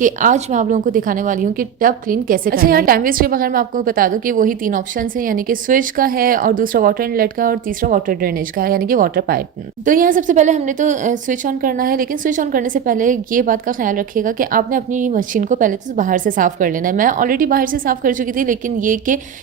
कि आज मैं आप लोगों को दिखाने वाली हूँ कि टब क्लीन कैसे करना है। यहाँ टाइम वेस्ट के बगैर मैं आपको बता दूं कि वही 3 ऑप्शन है, यानी कि स्विच का है और दूसरा वाटर इनलेट का और तीसरा वाटर ड्रेनेज का है, यानी कि वाटर पाइप। तो यहाँ सबसे पहले हमने तो स्विच ऑन करना है, लेकिन स्विच ऑन करने से पहले ये बात का ख्याल रखिएगा कि आपने अपनी मशीन को पहले तो बाहर से साफ कर लेना है। मैं ऑलरेडी बाहर से साफ कर चुकी थी, लेकिन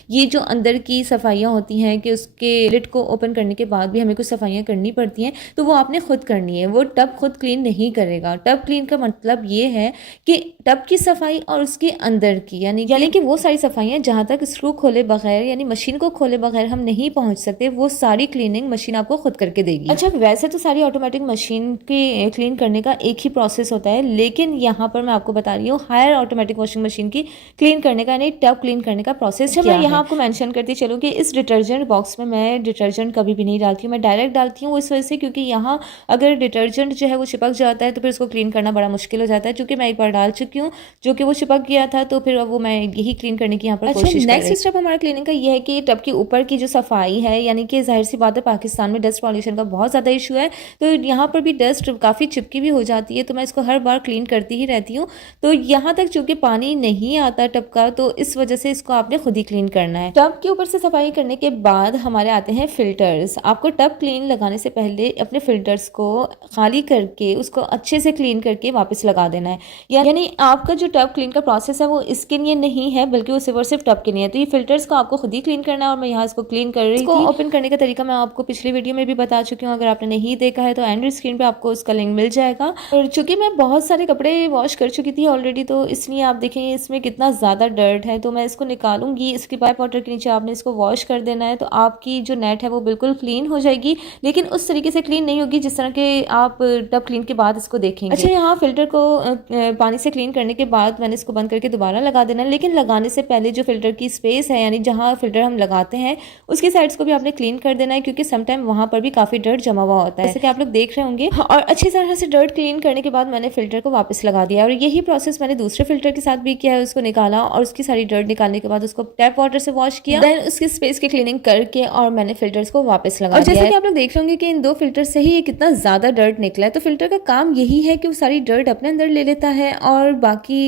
ये जो अंदर की सफाइयाँ होती हैं कि उसके लिड को ओपन करने के बाद भी हमें कुछ सफाइयाँ करनी पड़ती हैं, तो वो आपने खुद करनी है। वो टब खुद क्लीन नहीं करेगा। टब क्लीन का मतलब ये है कि टब की सफाई और उसके अंदर की, यानी कि वो सारी सफाइयाँ जहाँ तक स्क्रू खोले बगैर, यानी मशीन को खोले बगैर हम नहीं पहुँच सकते, वो सारी क्लीनिंग मशीन आपको खुद करके देगी। अच्छा, वैसे तो सारी ऑटोमेटिक मशीन की क्लीन करने का एक ही प्रोसेस होता है, लेकिन यहाँ पर मैं आपको बता रही हूँ हायर ऑटोमेटिक वॉशिंग मशीन की क्लीन करने का, यानी टब क्लीन करने का प्रोसेस। मैं यहाँ आपको मेंशन करती चलूँ कि इस डिटर्जेंट बॉक्स में मैं डिटर्जेंट कभी भी नहीं डालती हूँ, मैं डायरेक्ट डालती हूँ इस वजह से क्योंकि यहाँ अगर डिटर्जेंट जो है वो चिपक जाता है तो फिर उसको क्लीन करना बड़ा मुश्किल हो जाता है। क्योंकि मैं एक बार डाल चुकी हूँ जो कि वो चिपक गया था, तो फिर वो मैं यही क्लीन करने की यहाँ पर कोशिश कर रही हूं। नेक्स्ट स्टेप हमारा क्लीनिंग का ये है कि टब के ऊपर की जो सफाई है, यानी कि जाहिर सी बात है पाकिस्तान में डस्ट पॉल्यूशन का बहुत ज़्यादा इशू है, तो यहाँ पर भी डस्ट काफ़ी चिपकी भी हो जाती है, तो मैं इसको हर बार क्लीन करती ही रहती हूँ। तो यहाँ तक चूँकि पानी नहीं आता टब का, तो इस वजह से इसको आपने खुद ही क्लीन करना है। टब के ऊपर से सफाई करने के बाद हमारे आते हैं फिल्टर्स। आपको टब क्लीन लगाने से पहले अपने फिल्टर्स को खाली करके उसको अच्छे से क्लीन करके वापस लगा देना है। यानी आपका जो टब क्लीन का प्रोसेस है वो इसके लिए नहीं है, बल्कि वो सिर्फ टब के लिए है। तो ये फिल्टर्स को आपको खुद ही क्लीन करना है और मैं यहाँ इसको क्लीन कर रही हूँ। ओपन करने का तरीका मैं आपको पिछली वीडियो में भी बता चुकी हूँ, अगर आपने नहीं देखा है तो एंड स्क्रीन पे आपको उसका लिंक मिल जाएगा। और चूंकि मैं बहुत सारे कपड़े वॉश कर चुकी थी ऑलरेडी, तो इसलिए आप देखेंगे इसमें कितना ज़्यादा डर्ट है, तो मैं इसको निकालूंगी। इसके पाइप वाटर के नीचे आपने इसको वॉश कर देना है, तो आपकी जो नेट है वो बिल्कुल क्लीन हो जाएगी, लेकिन उस तरीके से क्लीन नहीं होगी जिस तरह के आप टब क्लीन के बाद इसको देखेंगे। अच्छा, यहाँ फिल्टर को पानी से क्लीन करने के बाद मैंने इसको बंद करके दोबारा लगा देना है, लेकिन लगाने से पहले जो फिल्टर की स्पेस है, यानी जहाँ फिल्टर हम लगाते हैं उसकी साइड्स को भी आपने क्लीन कर देना है, क्योंकि समटाइम वहाँ पर भी काफ़ी डर्ट जमा हुआ होता है, जैसे कि आप लोग देख रहे होंगे। और अच्छी तरह से डर्ट क्लीन करने के बाद मैंने फिल्टर को वापस लगा दिया, और यही प्रोसेस मैंने दूसरे फिल्टर के साथ भी किया है। उसको निकाला और उसकी सारी डर्ट निकालने के बाद उसको टैप वाटर से वॉश किया, देन उसकी स्पेस की क्लीनिंग करके और मैंने फिल्टर्स को वापस लगा दिया। जैसे कि आप लोग देख रहे होंगे कि इन 2 फिल्टर से ही कितना ज़्यादा डर्ट निकला है। तो फिल्टर का काम यही है कि वो सारी डर्ट अपने अंदर ले लेता है और बाकी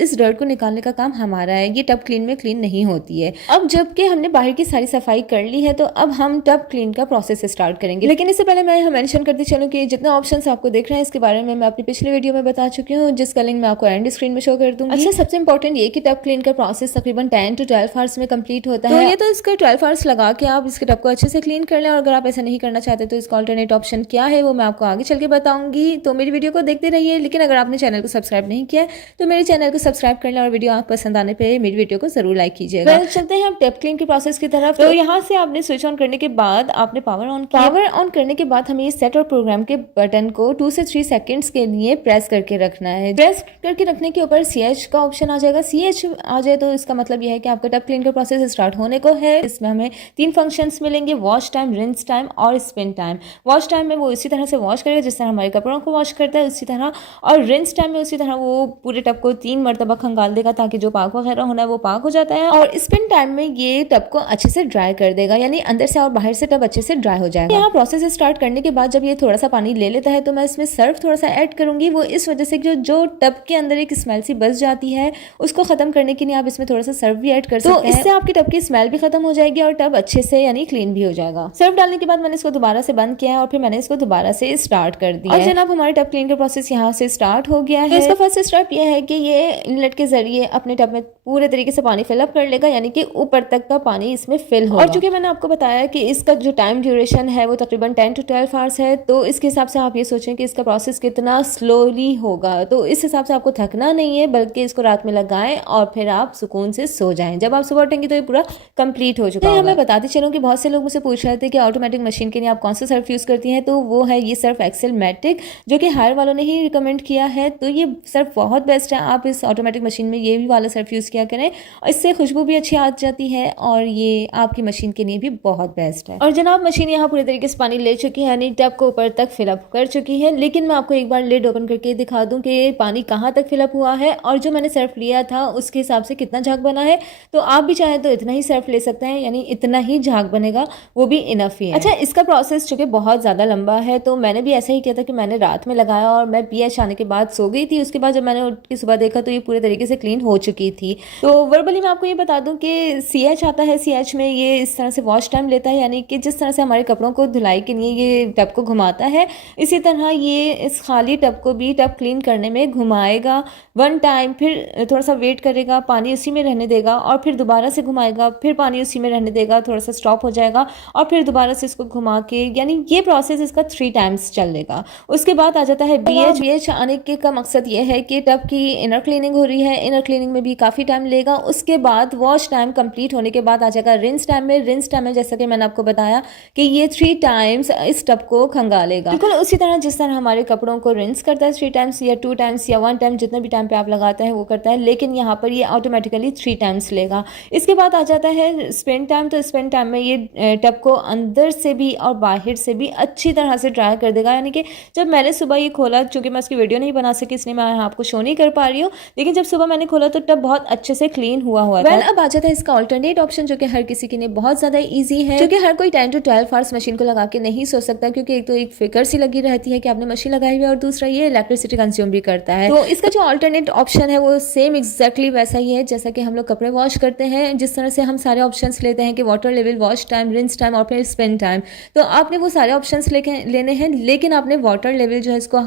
इस डर्ट को निकालने का काम हमारा है। ये टब क्लीन में क्लीन नहीं होती है। अब जबकि हमने बाहर की सारी सफाई कर ली है, तो अब हम टब क्लीन का प्रोसेस स्टार्ट करेंगे। लेकिन इससे पहले मैं मेंशन करती चलूँ कि जितने ऑप्शंस आपको देख रहे हैं इसके बारे में मैं अपनी पिछली वीडियो में बता चुकी हूँ, जिसका लिंक मैं आपको एंड स्क्रीन में शो कर दूंगी। अच्छा, सबसे इंपॉर्टेंट ये कि टब क्लीन का प्रोसेस तकरीबन 10 to 12 आवर्स में कंप्लीट होता है। ये तो इसका 12 आवर्स लगा के आप इसके टब को अच्छे से क्लीन कर लें, और अगर आप ऐसा नहीं करना चाहते तो इसका ऑल्टरनेट ऑप्शन क्या है वो मैं आपको आगे चल के बताऊंगी। तो मेरी वीडियो को देखते रहिए, लेकिन अगर आपने चैनल को सब्सक्राइब नहीं किया तो मेरे चैनल को सब्सक्राइब कर लें और वीडियो आप पसंद आने पे मेरी वीडियो को जरूर लाइक कीजिएगा। चलते हैं अब टब क्लीन के प्रोसेस की तरफ। तो यहाँ से आपने स्विच ऑन करने के बाद आपने पावर ऑन किया। पावर ऑन करने के बाद हमें सेट और प्रोग्राम के बटन को 2 से 3 सेकंड्स के लिए प्रेस करके रखना है। प्रेस करके रखने के ऊपर CH का ऑप्शन आ जाएगा। CH आ जाए तो इसका मतलब यह है कि आपका टब क्लीन का प्रोसेस स्टार्ट होने को है। इसमें हमें 3 फंक्शंस मिलेंगे, वॉश टाइम, रिंस टाइम और स्पिन टाइम। वॉश टाइम में वो इसी तरह से वॉश करेगा जिस तरह हमारे कपड़ों को वॉश करता है उसी तरह, और रिंस टाइम में उसी तरह वो पूरे टब को 3 मरतबा खंगाल देगा ताकि जो पाक वगैरह होना है वो पाक हो जाता है। और स्पिन टाइम में ये टब को अच्छे से ड्राई कर देगा, यानी अंदर से और बाहर से टब अच्छे से ड्राई हो जाएगा। यहाँ प्रोसेस स्टार्ट करने के बाद जब ये थोड़ा सा पानी ले लेता है तो मैं इसमें सर्फ थोड़ा सा ऐड करूंगी। वो इस वजह से जो टब के अंदर एक स्मेल सी बस जाती है उसको खत्म करने के लिए आप इसमें थोड़ा सा सर्फ भी ऐड कर सकते हैं। तो इससे आपके टब की स्मेल भी खत्म हो जाएगी और टब अच्छे से यानी क्लीन भी हो जाएगा। सर्फ डालने के बाद मैंने इसको दोबारा से बंद किया है और फिर मैंने इसको दोबारा से स्टार्ट कर दिया। और जनाब हमारे टब क्लीन का प्रोसेस यहाँ से स्टार्ट हो गया है। इसका फर्स्ट स्टेप यह है कि ये इनलेट के जरिए अपने टब में पूरे तरीके से पानी फिलअप कर लेगा, यानी कि ऊपर तक का पानी इसमें फिल होगा। और चूंकि मैंने आपको बताया कि इसका जो टाइम ड्यूरेशन है वो तकरीबन 10 to 12 आवर्स है, तो इसके हिसाब से आप ये सोचें कि इसका प्रोसेस कितना स्लोली होगा। तो इस हिसाब से आपको थकना नहीं है, बल्कि इसको रात में लगाएं और फिर आप सुकून से सो जाएं। जब आप सुबह उठेंगे तो ये पूरा कंप्लीट हो चुका है। मैं बताती चलूँ कि बहुत से लोग मुझसे पूछ रहे थे कि ऑटोमेटिक मशीन के लिए आप कौन सा सर्फ यूज़ करती हैं, तो वो है ये सर्फ एक्सेल मैटिक, जो कि हायर वालों ने ही रिकमेंड किया है। तो ये सर्फ बहुत बेस्ट है, आप इस ऑटोमेटिक मशीन में ये भी वाला सर्फ यूज़ किया करें, इससे खुशबू भी अच्छी आ जाती है और ये आपकी मशीन के लिए भी बहुत बेस्ट है। और जनाब मशीन यहाँ पूरे तरीके से पानी ले चुकी है, यानी टब को ऊपर तक फिलअप कर चुकी है। लेकिन मैं आपको एक बार लिड ओपन करके दिखा दूं कि पानी कहाँ तक फिलअप हुआ है और जो मैंने सर्फ लिया था उसके हिसाब से कितना झाग बना है। तो आप भी चाहें तो इतना ही सर्फ ले सकते हैं, यानी इतना ही झाग बनेगा, वो भी इनफ ही है। अच्छा, इसका प्रोसेस चूंकि बहुत ज़्यादा लंबा है तो मैंने भी ऐसा ही किया था कि मैंने रात में लगाया और मैं पीएच आने के बाद सो गई थी। उसके बाद जब मैंने उठ के सुबह देखा तो ये पूरे तरीके से क्लीन हो चुकी थी। तो वर्बली मैं आपको ये बता दूं कि CH आता है, CH में ये इस तरह से वॉश टाइम लेता है, यानी कि जिस तरह से हमारे कपड़ों को धुलाई के लिए ये टब को घुमाता है, इसी तरह ये इस खाली टब को भी टब क्लीन करने में घुमाएगा 1 टाइम, फिर थोड़ा सा वेट करेगा, पानी उसी में रहने देगा और फिर दोबारा से घुमाएगा, फिर पानी उसी में रहने देगा, थोड़ा सा स्टॉप हो जाएगा और फिर दोबारा से इसको घुमा के, यानी ये प्रोसेस इसका 3 टाइम्स चलेगा। उसके बाद आ जाता है BH आने के का मकसद ये है कि टब की इनर क्लीनिंग हो रही है, इनर क्लीनिंग में भी काफ़ी टाइम लेगा। उसके बाद वॉश टाइम कंप्लीट होने के बाद आ जाएगा रिंस टाइम में। रिंस टाइम में जैसा कि मैंने आपको बताया कि ये 3 टाइम्स इस टब को खंगालेगा, बिल्कुल उसी तरह जिस तरह हमारे कपड़ों को रिंस करता है 3 टाइम्स या 2 टाइम्स या 1 टाइम, जितने भी टाइम पे आप लगाते हैं वो करता है, लेकिन यहाँ पर ये ऑटोमेटिकली 3 टाइम्स लेगा। इसके बाद आ जाता है स्पिन टाइम। तो स्पिन टाइम में ये टब को अंदर से भी और बाहर से भी अच्छी तरह से ड्राई कर देगा, यानी कि जब मैंने सुबह ये खोला, चूंकि मैं उसकी वीडियो नहीं बना सकी इसलिए मैं आपको शो नहीं कर पा रही हूँ, लेकिन जब सुबह मैंने खोला तो टब बहुत अच्छे से क्लीन हुआ था। अब आ जाता है इसका अल्टरनेट ऑप्शन, जो कि हर किसी के लिए बहुत ज्यादा ईजी है, क्योंकि हर कोई 10 to 12 आवर्स मशीन को लगा के नहीं सो सकता, क्योंकि एक तो एक फिक्र सी लगी रहती है कि आपने मशीन लगाई हुई है और दूसरा ये इलेक्ट्रिसिटी कंज्यूम भी करता है। तो इसका जो अल्टरनेट ऑप्शन है वो सेम एग्जैक्टली वैसा ही है जैसा कि हम लोग कपड़े वॉश करते हैं, जिस तरह से हम सारे ऑप्शंस लेते हैं कि water level, wash time, rinse time और फिर स्पिन टाइम। तो आपने वो सारे ऑप्शंस लेने हैं, लेकिन आपने वाटर लेवल जो है इसको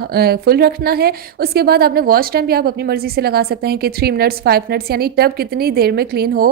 फुल रखना है। उसके बाद आपने वॉश टाइम भी आप अपनी मर्जी से लगा सकते हैं कि 3 मिनट्स 5 मिनट्स, यानी टब कितनी देर में क्लीन हो,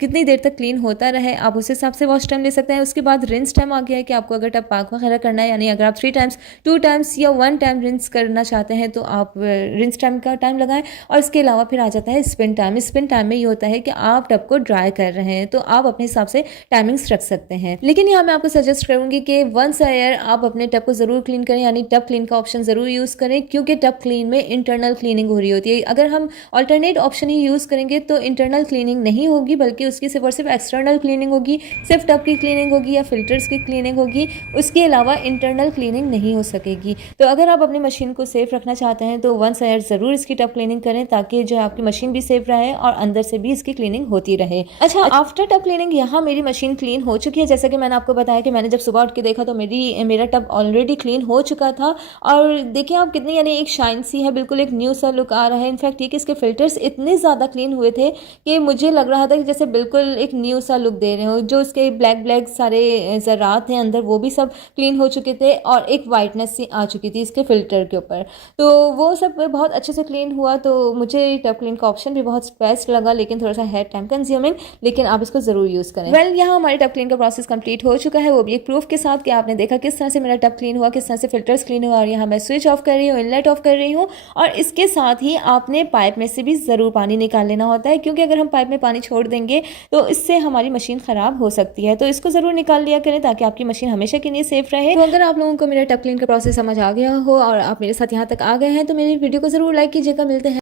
कितनी देर तक क्लीन होता रहे, आप उस हिसाब से वॉश टाइम ले सकते हैं। उसके बाद रिंस टाइम आ गया है कि आपको अगर टब पाक वगैरह करना है, यानी अगर आप 3 टाइम्स 2 टाइम्स या 1 टाइम रिंस करना चाहते हैं तो आप रिंस टाइम का टाइम लगाएं। और इसके अलावा फिर आ जाता है स्पिन टाइम। स्पिन टाइम में ये होता है कि आप टब को ड्राई कर रहे हैं, तो आप अपने हिसाब से टाइमिंग्स रख सकते हैं। लेकिन यहाँ मैं आपको सजेस्ट करूंगी कि वंस अ ईयर आप अपने टब को जरूर क्लीन करें, यानी टब क्लीन का ऑप्शन जरूर यूज करें, क्योंकि टब क्लीन में इंटरनल क्लीनिंग हो रही होती है। अगर हम अल्टरनेट ऑप्शन ही यूज करेंगे तो इंटरनल क्लीनिंग नहीं होगी, बल्कि उसकी सिर्फ और सिर्फ एक्सटर्नल क्लीनिंग होगी, सिर्फ टब की क्लीनिंग होगी या फिल्टर्स की क्लीनिंग होगी, उसके अलावा इंटरनल क्लीनिंग नहीं हो सकेगी। तो अगर आप अपनी मशीन को सेफ रखना चाहते हैं तो वंस अ ईयर जरूर इसकी टब क्लीनिंग करें, ताकि जो आपकी मशीन भी सेफ रहे और अंदर से भी इसकी क्लीनिंग होती रहे। अच्छा, आफ्टर टब क्लीनिंग यहाँ मेरी मशीन क्लीन हो चुकी है। जैसा कि मैंने आपको बताया कि मैंने जब सुबह उठ के देखा तो मेरा टब ऑलरेडी क्लीन हो चुका था। और देखिए आप कितनी, यानी एक शाइन सी है, बिल्कुल एक न्यू सा लुक आ रहा है। इनफैक्ट ठीक, इसके फिल्टर्स इतने ज़्यादा क्लीन हुए थे कि मुझे लग रहा था कि जैसे बिल्कुल एक न्यू सा लुक दे रहे हो। जो इसके ब्लैक सारे ज़रात हैं अंदर वो भी सब क्लीन हो चुके थे और एक वाइटनेस सी आ चुकी थी इसके फिल्टर के ऊपर, तो वो सब बहुत अच्छे से क्लीन हुआ। तो मुझे टब क्लीन का ऑप्शन भी बहुत बेस्ट लगा, लेकिन थोड़ा सा है टाइम कंज्यूमिंग, लेकिन आप इसको ज़रूर यूज़ करें। वेल, यहाँ हमारे टब क्लीन का प्रोसेस कंप्लीट हो चुका है, वो भी एक प्रूफ के साथ कि आपने देखा किस तरह से मेरा टब क्लीन हुआ, किस तरह से फिल्टर्स क्लीन हुआ। और यहाँ मैं स्विच ऑफ कर रही हूँ, इनलेट ऑफ कर रही हूँ, और इसके साथ ही आपने पाइप में से भी ज़रूर पानी निकाल लेना होता है, क्योंकि अगर हम पाइप में पानी छोड़ देंगे तो इससे हमारी मशीन ख़राब हो सकती है। तो इसको ज़रूर निकाल लिया करें ताकि आपकी मशीन हमेशा के लिए सेफ रहे। तो अगर आप लोगों को मेरा टब क्लीन का प्रोसेस समझ आ गया हो और आप मेरे साथ यहाँ तक आ गए हैं तो मेरी वीडियो को ज़रूर लाइक कीजिएगा। मिलते हैं